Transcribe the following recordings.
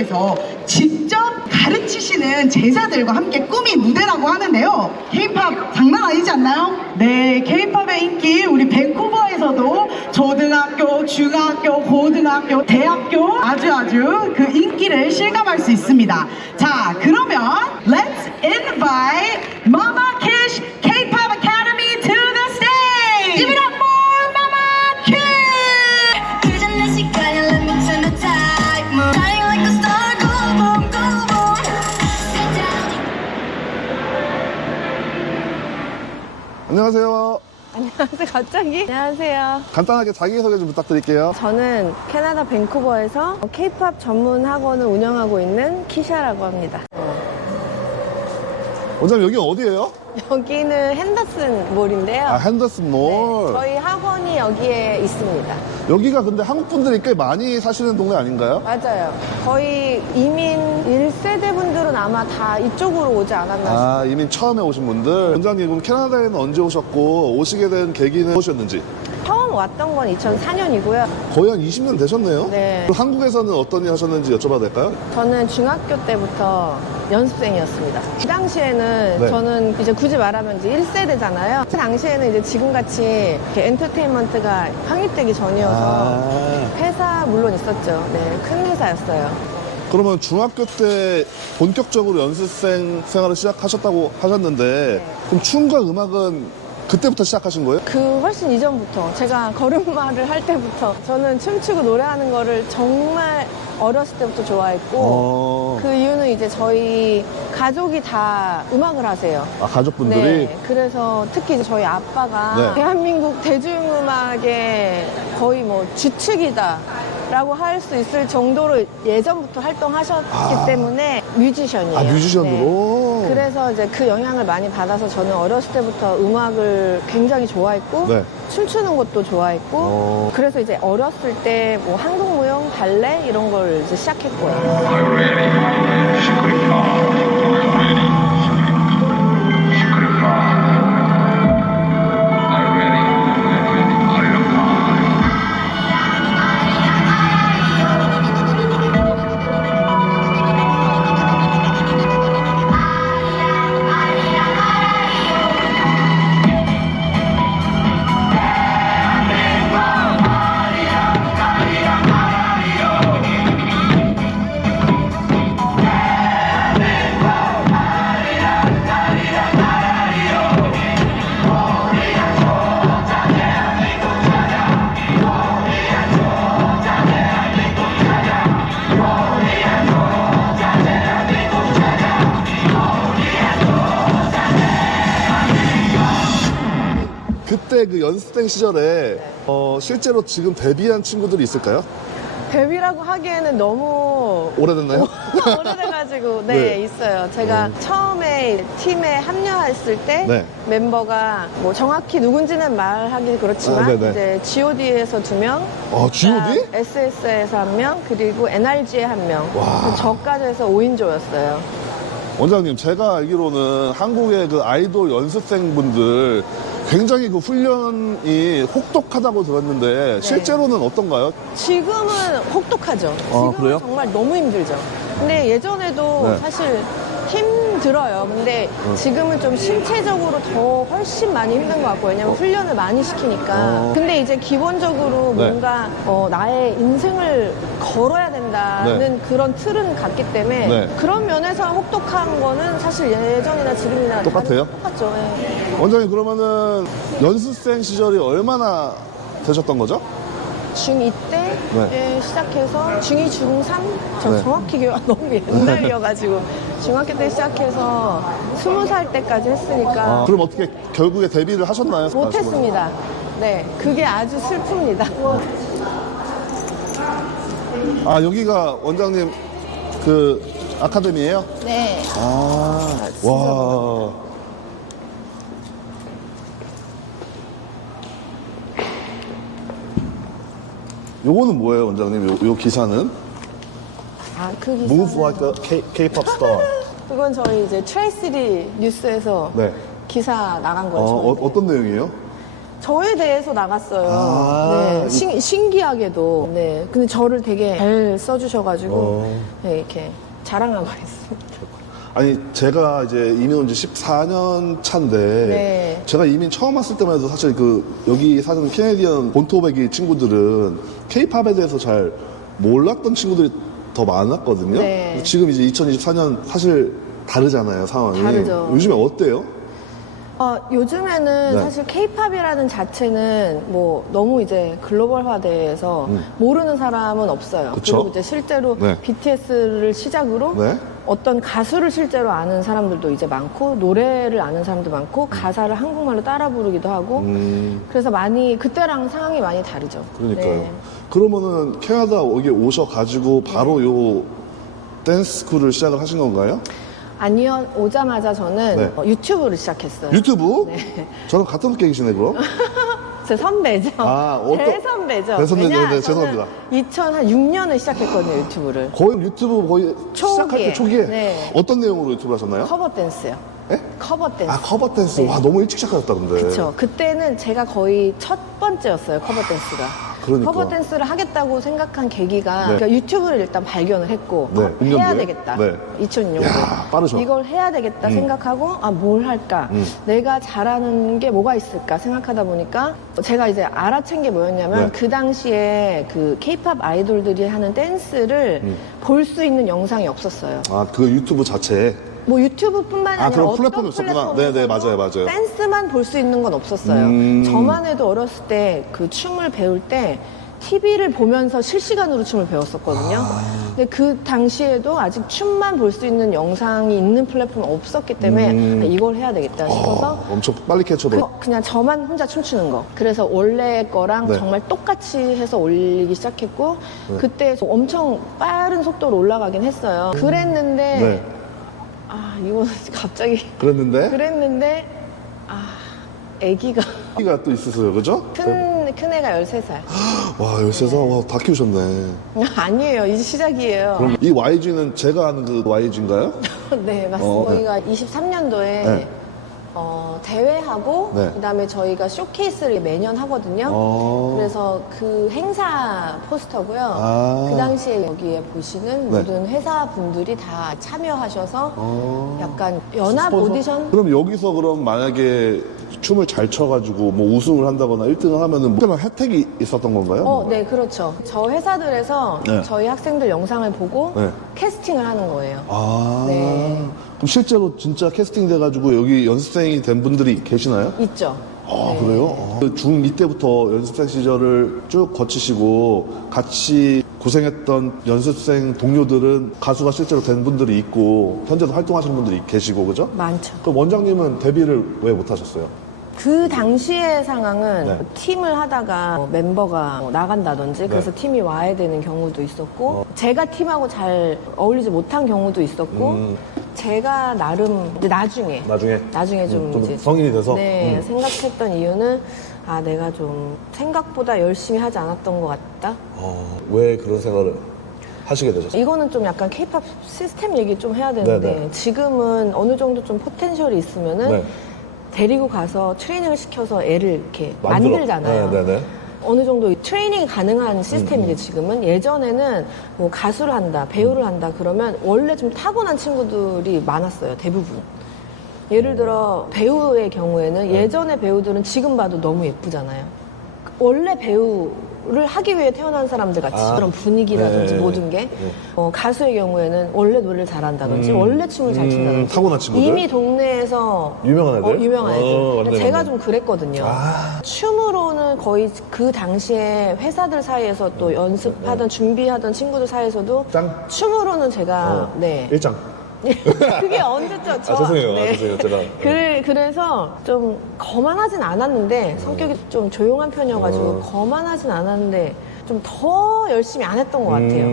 하나님께서 직접 가르치시는 제자들과 함께 꾸민 무대라고 하는데요. K-POP 장난 아니지 않나요? 네, K-POP의 인기 우리 밴쿠버에서도 초등학교, 중학교, 고등학교, 대학교 아주 그 인기를 실감할 수 있습니다. 자, 그러면 Let's invite Mama Kish K-POP Academy to the stage! Give it up for Mama Kish! 안녕하세요. 안녕하세요. 갑자기? 안녕하세요. 간단하게 자기소개 좀 부탁드릴게요. 저는 캐나다 밴쿠버에서 K-POP 전문 학원을 운영하고 있는 키샤라고 합니다. 원장님 여기 어디예요? 여기는 핸더슨 몰인데요. 아, 핸더슨 몰. 네, 저희 학원이 여기에 있습니다. 여기가 근데 한국 분들이 꽤 많이 사시는 동네 아닌가요? 맞아요. 거의 이민 1세대 분들은 아마 다 이쪽으로 오지 않았나 싶어요. 아, 이민 처음에 오신 분들. 원장님 그럼 캐나다에는 언제 오셨고 오시게 된 계기는 무엇이었는지? 처음 왔던 건 2004년이고요. 거의 한 20년 되셨네요? 네. 그럼 한국에서는 어떤 일 하셨는지 여쭤봐도 될까요? 저는 중학교 때부터 연습생이었습니다. 그 당시에는 네. 저는 이제 굳이 말하면 이제 1세대잖아요. 그 당시에는 이제 지금같이 이렇게 엔터테인먼트가 확립되기 전이어서 회사 물론 있었죠. 네, 큰 회사였어요. 그러면 중학교 때 본격적으로 연습생 생활을 시작하셨다고 하셨는데 그럼 춤과 음악은 그때부터 시작하신 거예요? 그 훨씬 이전부터 제가 걸음마를 할 때부터 저는 춤추고 노래하는 거를 정말 어렸을 때부터 좋아했고 그 이유는 이제 저희 가족이 다 음악을 하세요. 아, 가족분들이? 네, 그래서 특히 이제 저희 아빠가 네. 대한민국 대중음악의 거의 뭐 주축이다 라고 할 수 있을 정도로 예전부터 활동하셨기 때문에 뮤지션이에요. 아, 뮤지션으로? 네. 그래서 이제 그 영향을 많이 받아서 저는 어렸을 때부터 음악을 굉장히 좋아했고 네. 춤추는 것도 좋아했고 그래서 이제 어렸을 때 뭐 한국무용, 발레 이런 걸 이제 시작했고요. 그때 그 연습생 시절에 실제로 지금 데뷔한 친구들이 있을까요? 데뷔라고 하기에는 너무 오래됐나요? 오래돼가지고 네. 있어요. 제가 처음에 팀에 합류했을 때 네. 멤버가 뭐 정확히 누군지는 말하기 그렇지만 네네. 이제 G.O.D에서 2명, G.O.D? SS에서 1명, 그리고 NRG에 1명, 와. 저까지 해서 5인조였어요. 원장님, 제가 알기로는 한국의 그 아이돌 연습생분들 굉장히 그 훈련이 혹독하다고 들었는데 실제로는 어떤가요? 지금은 혹독하죠. 지금은 그래요? 정말 너무 힘들죠. 근데 예전에도 네. 사실 힘들어요. 근데 지금은 좀 신체적으로 더 훨씬 많이 힘든 것 같고 왜냐면 훈련을 많이 시키니까. 근데 이제 기본적으로 네. 뭔가 나의 인생을 걸어야 된다는 그런 틀은 같기 때문에 네. 그런 면에서 혹독한 거는 사실 예전이나 지금이나 똑같아요? 똑같죠. 예. 원장님, 그러면은 연습생 시절이 얼마나 되셨던 거죠? 중2 때 시작해서 중2, 중3? 저 네. 정확히 기억 너무 옛날이어가지고 중학교 때 시작해서 20살 때까지 했으니까 그럼 어떻게 결국에 데뷔를 하셨나요? 못했습니다. 네, 그게 아주 슬픕니다. 아, 여기가 원장님 그 아카데미예요? 네. 와. 요거는 뭐예요, 원장님? 요 기사는? 그 기사. Move like a K-pop star. 그건 저희 이제 트레이스리 뉴스에서 네. 기사 나간 거죠. 어떤 내용이에요? 저에 대해서 나갔어요. 아, 네, 신기하게도. 네, 근데 저를 되게 잘 써주셔가지고 네, 이렇게 자랑하고 있습니다. 아니 제가 이제 이민 온 지 14년 차인데 네. 제가 이민 처음 왔을 때만 해도 사실 그 여기 사는 캐네디언 본토백이 친구들은 케이팝에 대해서 잘 몰랐던 친구들이 더 많았거든요. 네. 지금 이제 2024년 사실 다르잖아요, 상황이. 다르죠. 요즘에 어때요? 요즘에는 네. 사실 케이팝이라는 자체는 뭐 너무 이제 글로벌화돼서 모르는 사람은 없어요. 그쵸? 그리고 이제 실제로 네. BTS를 시작으로 네. 어떤 가수를 실제로 아는 사람들도 이제 많고 노래를 아는 사람도 많고 가사를 한국말로 따라 부르기도 하고 그래서 많이 그때랑 상황이 많이 다르죠. 그러니까요. 네. 그러면은 캐나다 여기 오셔가지고 바로 요 댄스 스쿨을 시작을 하신 건가요? 아니요, 오자마자 저는 네. 유튜브를 시작했어요. 유튜브? 네. 저랑 같은 계시네 그럼? 제 선배죠. 아, 대선배죠. 대선배님, 왜냐, 네, 저는 죄송합니다. 2006년에 시작했거든요, 유튜브를. 거의 유튜브 거의 시작할 때 초기에 네. 어떤 내용으로 유튜브 하셨나요? 커버 댄스요. 예? 커버 댄스. 아 커버 댄스. 네. 와 너무 일찍 시작하셨다 근데. 그쵸. 그때는 제가 거의 첫 번째였어요, 커버 댄스가. 그러니까. 커버 댄스를 하겠다고 생각한 계기가 네. 그러니까 유튜브를 일단 발견을 했고 네, 6년 해야 뒤에? 되겠다. 네. 2006년도에. 야, 빠르죠. 이걸 해야 되겠다 생각하고 뭘 할까? 내가 잘하는 게 뭐가 있을까 생각하다 보니까 제가 이제 알아챈 게 뭐였냐면 네. 그 당시에 그 케이팝 아이돌들이 하는 댄스를 볼 수 있는 영상이 없었어요. 아 그 유튜브 자체에. 뭐 유튜브뿐만 아, 아니라 그런 어떤 플랫폼이 없었구나. 플랫폼에서도 네네, 맞아요, 맞아요. 댄스만 볼 수 있는 건 없었어요. 저만 해도 어렸을 때 그 춤을 배울 때 TV를 보면서 실시간으로 춤을 배웠었거든요. 근데 그 당시에도 아직 춤만 볼 수 있는 영상이 있는 플랫폼이 없었기 때문에 이걸 해야 되겠다 싶어서 엄청 빨리 캐쳐도. 그냥 저만 혼자 춤추는 거. 그래서 원래 거랑 네. 정말 똑같이 해서 올리기 시작했고 그때 엄청 빠른 속도로 올라가긴 했어요. 그랬는데 네. 이거 갑자기 그랬는데 아기가 키가 또 있으세요, 그죠? 큰 애가 13살. 와 13살 와 다 키우셨네. 아니에요. 이제 시작이에요. 그럼 이 YG는 제가 아는 그 YG인가요? 네, 맞습니다. 네. 저희가 23년도에 네. 대회하고 네. 그다음에 저희가 쇼케이스를 매년 하거든요. 그래서 그 행사 포스터고요. 아. 그 당시에 여기에 보시는 네. 모든 회사 분들이 다 참여하셔서 약간 연합 스폰서? 오디션? 그럼 여기서 그럼 만약에 춤을 잘 춰가지고 뭐 우승을 한다거나 1등을 하면은 특별한 혜택이 있었던 건가요? 네, 그렇죠. 저 회사들에서 네. 저희 학생들 영상을 보고 네. 캐스팅을 하는 거예요. 아. 네. 그럼 실제로 진짜 캐스팅 돼가지고 여기 연습생이 된 분들이 계시나요? 있죠. 아, 네. 그래요? 중2 때부터 연습생 시절을 쭉 거치시고 같이 고생했던 연습생 동료들은 가수가 실제로 된 분들이 있고 현재도 활동하시는 분들이 계시고 그죠? 많죠. 그럼 원장님은 데뷔를 왜 못하셨어요? 그 당시의 상황은 네. 팀을 하다가 멤버가 나간다든지 그래서 팀이 와야 되는 경우도 있었고 제가 팀하고 잘 어울리지 못한 경우도 있었고 제가 나름 이제 나중에 좀 이제 성인이 돼서 네, 생각했던 이유는 내가 좀 생각보다 열심히 하지 않았던 것 같다. 왜 그런 생각을 하시게 되셨어요? 이거는 좀 약간 케이팝 시스템 얘기 좀 해야 되는데 네네. 지금은 어느 정도 좀 포텐셜이 있으면은 네. 데리고 가서 트레이닝을 시켜서 애를 이렇게 만들잖아요. 네네네. 어느 정도 트레이닝이 가능한 시스템인데 지금은 예전에는 뭐 가수를 한다, 배우를 한다 그러면 원래 좀 타고난 친구들이 많았어요, 대부분. 예를 들어 배우의 경우에는 예전의 배우들은 지금 봐도 너무 예쁘잖아요. 원래 배우를 하기 위해 태어난 사람들 같이 그런 분위기라든지 네. 모든 게 가수의 경우에는 원래 노래를 잘한다든지 원래 춤을 잘 춘다든지 타고난 친구들? 이미 동네에서 유명한 애들? 유명한 애들. 맞네, 제가 맞네. 좀 그랬거든요. 춤으로는 거의 그 당시에 회사들 사이에서 또 연습하던 준비하던 친구들 사이에서도 짱? 춤으로는 제가 네. 일장. 그게 언제죠? 죄송해요. 제가. 그래서 좀 거만하진 않았는데 성격이 좀 조용한 편이어가지고 거만하진 않았는데 좀 더 열심히 안 했던 것 같아요.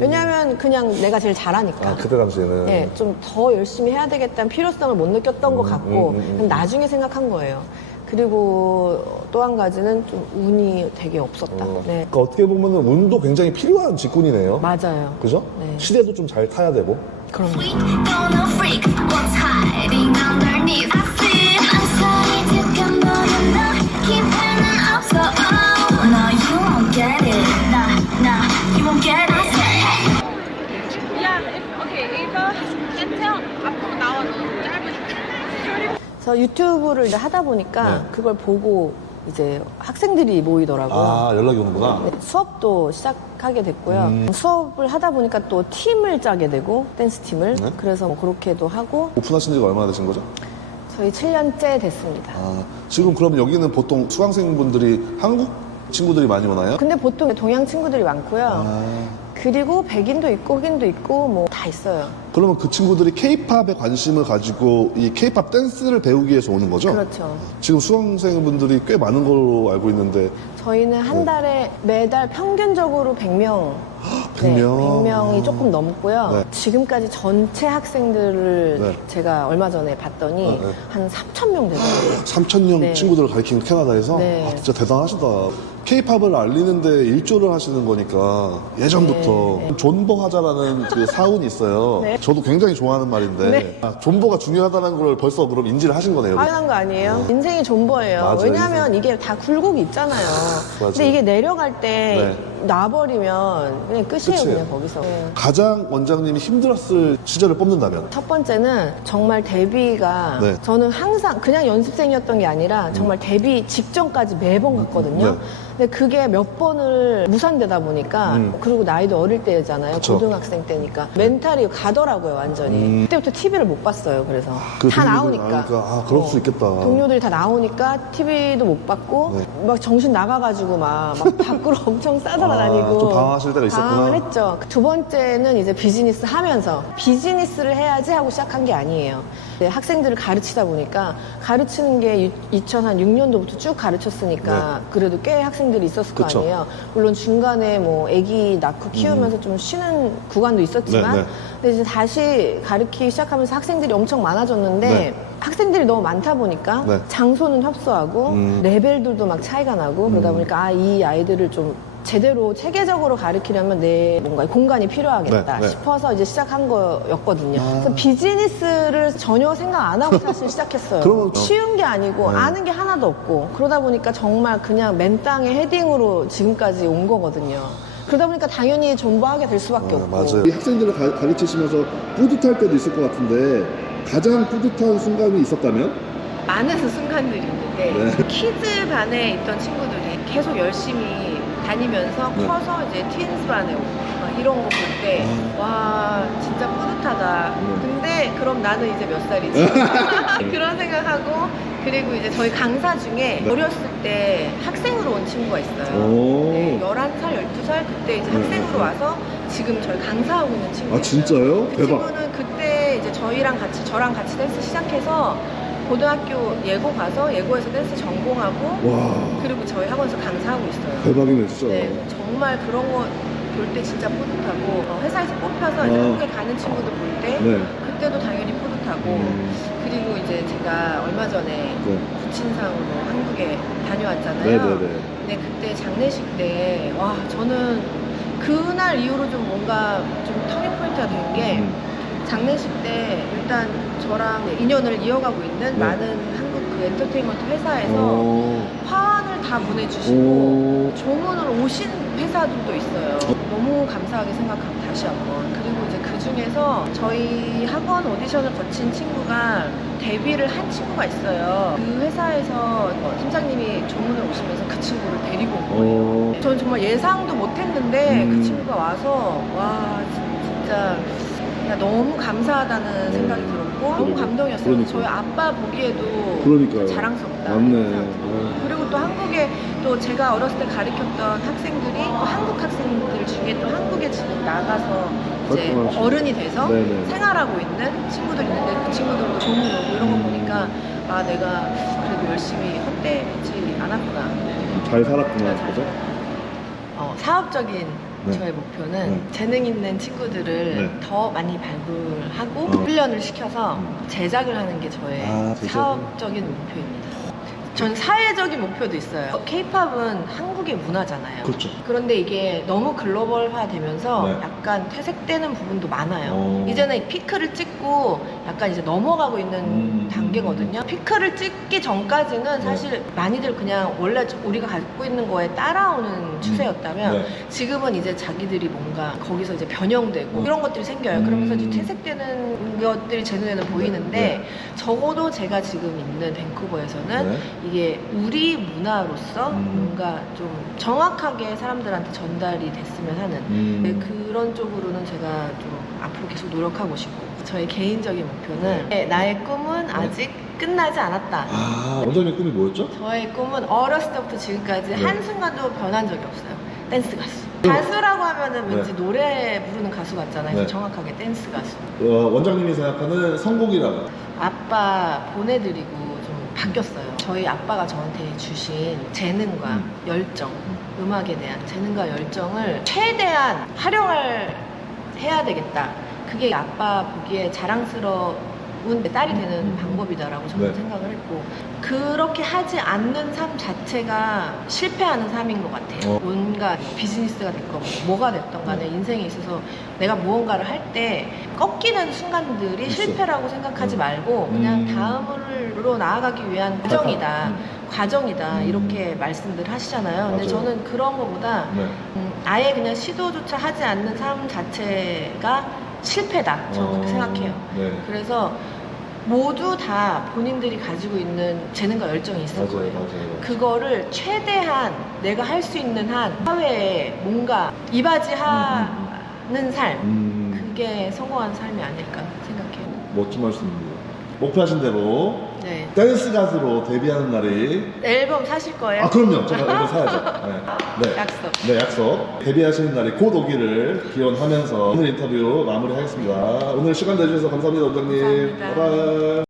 왜냐하면 그냥 내가 제일 잘하니까. 그때 당시에는. 네, 좀 더 열심히 해야 되겠다는 필요성을 못 느꼈던 것 같고 나중에 생각한 거예요. 그리고 또 한 가지는 좀 운이 되게 없었다. 네, 그러니까 어떻게 보면 운도 굉장히 필요한 직군이네요. 맞아요. 그죠? 네. 시대도 좀 잘 타야 되고. 그럼 Gonna freak what's hiding underneath. I feel I'm sorry to come on. keep winning up, so oh, no, you won't get it. Nah, you won't get it. 그래서 유튜브를 이제 하다 보니까 네. 그걸 보고 이제 학생들이 모이더라고요. 아, 연락이 오는구나. 네, 수업도 시작하게 됐고요. 수업을 하다 보니까 또 팀을 짜게 되고 댄스 팀을. 네? 그래서 뭐 그렇게도 하고 오픈하신 지가 얼마나 되신 거죠? 저희 7년째 됐습니다. 아, 지금 그럼 여기는 보통 수강생분들이 한국 친구들이 많이 오나요? 근데 보통 동양 친구들이 많고요. 아, 그리고 백인도 있고 흑인도 있고 뭐 다 있어요. 그러면 그 친구들이 케이팝에 관심을 가지고 이 케이팝 댄스를 배우기 위해서 오는 거죠? 그렇죠. 지금 수강생분들이 꽤 많은 걸로 알고 있는데 저희는 한 달에 매달 평균적으로 100명 100명? 100명이 조금 넘고요. 네. 지금까지 전체 학생들을 네. 제가 얼마 전에 봤더니 네. 한 3,000명 되더라고요. 3,000명 네. 친구들을 가르치는 캐나다에서 네. 아, 진짜 대단하시다. 케이팝을 알리는데 일조를 하시는 거니까 예전부터 네. 존버하자라는 그 사운이 있어요. 네. 저도 굉장히 좋아하는 말인데 네. 아, 존버가 중요하다는 걸 벌써 그럼 인지를 하신 거네요. 당연한 거 아니에요? 인생이 존버예요. 맞아요, 왜냐하면 이게 다 굴곡이 있잖아요. 맞아요. 근데 이게 내려갈 때 놔버리면 그냥 끝이에요, 끝이에요. 그냥 거기서. 네. 가장 원장님이 힘들었을 시절을 뽑는다면 첫 번째는 정말 데뷔가 네. 저는 항상 그냥 연습생이었던 게 아니라 정말 데뷔 직전까지 매번 갔거든요. 네. 근데 그게 몇 번을 무산되다 보니까 그리고 나이도 어릴 때잖아요. 그쵸. 고등학생 때니까 멘탈이 가더라고요, 완전히. 그때부터 TV를 못 봤어요. 그래서 그 다 동료들이 나오니까. 나오니까, 아, 그럴 수 있겠다. 동료들이 다 나오니까 TV도 못 봤고 네. 막 정신 나가가지고 막 밖으로 엄청 싸돌아다니고 좀 방황하실 때가 있었구나. 방황을 했죠. 두 번째는 이제 비즈니스 하면서 비즈니스를 해야지 하고 시작한 게 아니에요. 이제 학생들을 가르치다 보니까 가르치는 게 2006년도부터 쭉 가르쳤으니까 그래도 꽤 학생들이 있었을 네. 그쵸. 거 아니에요. 물론 중간에 뭐 아기 낳고 키우면서 좀 쉬는 구간도 있었지만 네, 네. 근데 이제 다시 가르치기 시작하면서 학생들이 엄청 많아졌는데 네. 학생들이 너무 많다 보니까 네. 장소는 협소하고 레벨들도 막 차이가 나고 그러다 보니까 아, 이 아이들을 좀 제대로 체계적으로 가르치려면 내 뭔가 공간이 필요하겠다 네, 네. 싶어서 이제 시작한 거였거든요. 아. 그래서 비즈니스를 전혀 생각 안 하고 사실 시작했어요. 그러면- 쉬운 게 아니고 네. 아는 게 하나도 없고 그러다 보니까 정말 그냥 맨 땅에 헤딩으로 지금까지 온 거거든요. 그러다 보니까 당연히 존버하게 될 수밖에 없고. 맞아요. 이 학생들을 가르치시면서 뿌듯할 때도 있을 것 같은데 가장 뿌듯한 순간이 있었다면? 많은 순간들이 있는데 네. 키즈 반에 있던 친구들이 계속 열심히 다니면서 네. 커서 이제 틴스 반에 오고 막 이런 거 볼 때 와 진짜 뿌듯하다. 근데 그럼 나는 이제 몇 살이지? 그런 생각하고 그리고 이제 저희 강사 중에 네. 어렸을 때 학생으로 온 친구가 있어요. 오. 네, 11살, 12살 그때 이제 학생으로 와서 지금 저희 강사하고 있는 친구가 아, 진짜요? 그 대박. 친구는 그때 이제 저랑 같이 댄스 시작해서 고등학교 예고 가서 예고에서 댄스 전공하고 와, 그리고 저희 학원에서 강사하고 있어요. 대박이네, 진짜. 네, 정말 그런 거 볼 때 진짜 뿌듯하고 회사에서 뽑혀서 이제 한국에 가는 친구들 볼 때 네. 그때도 당연히 뿌듯하고 그리고 이제 제가 얼마 전에 네. 부친상으로 한국에 다녀왔잖아요. 네네네. 근데 그때 장례식 때 와 저는 그날 이후로 좀 뭔가 좀 터닝 포인트가 된 게 장례식 때 일단 저랑 인연을 이어가고 있는 네. 많은 한국 그 엔터테인먼트 회사에서 오. 화환을 다 보내주시고 오. 조문으로 오신 회사들도 있어요. 너무 감사하게 생각하고 다시 한번. 그리고 이제 그 중에서 저희 학원 오디션을 거친 친구가 데뷔를 한 친구가 있어요. 그 회사에서 팀장님이 조문을 오시면서 그 친구를 데리고 온 거예요. 오. 저는 정말 예상도 못했는데 그 친구가 와서 와 진짜 그냥 너무 감사하다는 생각이 들었고 너무 감동이었어요. 그러니까. 저희 아빠 보기에도 그러니까요. 자랑스럽다. 맞네. 그리고 또 한국에 또 제가 어렸을 때 가르쳤던 학생들이 또 한국 학생들 중에 또 한국에 지금 나가서 이제 활동하시고. 어른이 돼서 네네. 생활하고 있는 친구들이 있는데 그 친구들도 조문 오고 이런 거 보니까 아 내가 그래도 열심히 헛되지 않았구나. 잘 살았구나, 그죠? 사업적인 네. 저의 목표는 네. 재능 있는 친구들을 네. 더 많이 발굴하고 훈련을 시켜서 제작을 하는 게 저의 아, 제작을. 사업적인 목표입니다. 전 사회적인 목표도 있어요. K-팝은 한국의 문화잖아요. 그렇죠. 그런데 이게 너무 글로벌화 되면서 네. 약간 퇴색되는 부분도 많아요. 이제는 피크를 찍고 약간 이제 넘어가고 있는 단계거든요. 피크를 찍기 전까지는 사실 많이들 그냥 원래 우리가 갖고 있는 거에 따라오는 추세였다면 네. 지금은 이제 자기들이 뭔가 거기서 이제 변형되고 이런 것들이 생겨요. 그러면서 이제 퇴색되는 것들이 제 눈에는 보이는데 네. 적어도 제가 지금 있는 밴쿠버에서는 네. 이게 우리 문화로서 뭔가 좀 정확하게 사람들한테 전달이 됐으면 하는 네, 그런 쪽으로는 제가 좀 앞으로 계속 노력하고 싶고 저의 개인적인 목표는 나의 꿈은 아직 끝나지 않았다. 아, 원장님 꿈이 뭐였죠? 저의 꿈은 어렸을 때부터 지금까지 네. 한순간도 변한 적이 없어요. 댄스 가수. 가수라고 하면은 왠지 네. 노래 부르는 가수 같잖아요. 네. 정확하게 댄스 가수. 원장님이 생각하는 성공이라고. 아빠 보내드리고 좀 바뀌었어요. 저희 아빠가 저한테 주신 재능과 열정, 음악에 대한 재능과 열정을 최대한 해야 되겠다. 그게 아빠 보기에 자랑스러운 딸이 되는 방법이다라고 저는 네. 생각을 했고 그렇게 하지 않는 삶 자체가 실패하는 삶인 것 같아요. 뭔가 비즈니스가 됐건 뭐가 됐던 간에 인생에 있어서 내가 무언가를 할 때 꺾이는 순간들이 있어. 실패라고 생각하지 말고 그냥 다음으로 나아가기 위한 과정이다 이렇게 말씀들 하시잖아요. 근데 맞아요. 저는 그런 것보다 네. 아예 그냥 시도조차 하지 않는 삶 자체가 실패다. 저는 그렇게 생각해요. 네. 그래서 모두 다 본인들이 가지고 있는 재능과 열정이 있을 거예요. 맞아요. 그거를 최대한 내가 할 수 있는 한 사회에 뭔가 이바지하는 삶. 그게 성공한 삶이 아닐까 생각해요. 멋진 말씀입니다. 목표하신 대로 네. 댄스 가수로 데뷔하는 날이 앨범 사실 거예요? 아 그럼요. 제가 이거 사야죠. 네. 네. 약속. 네, 약속. 데뷔하시는 날이 곧 오기를 기원하면서 오늘 인터뷰 마무리하겠습니다. 오늘 시간 내주셔서 감사합니다, 원장님. 감사합니다. 바이바이.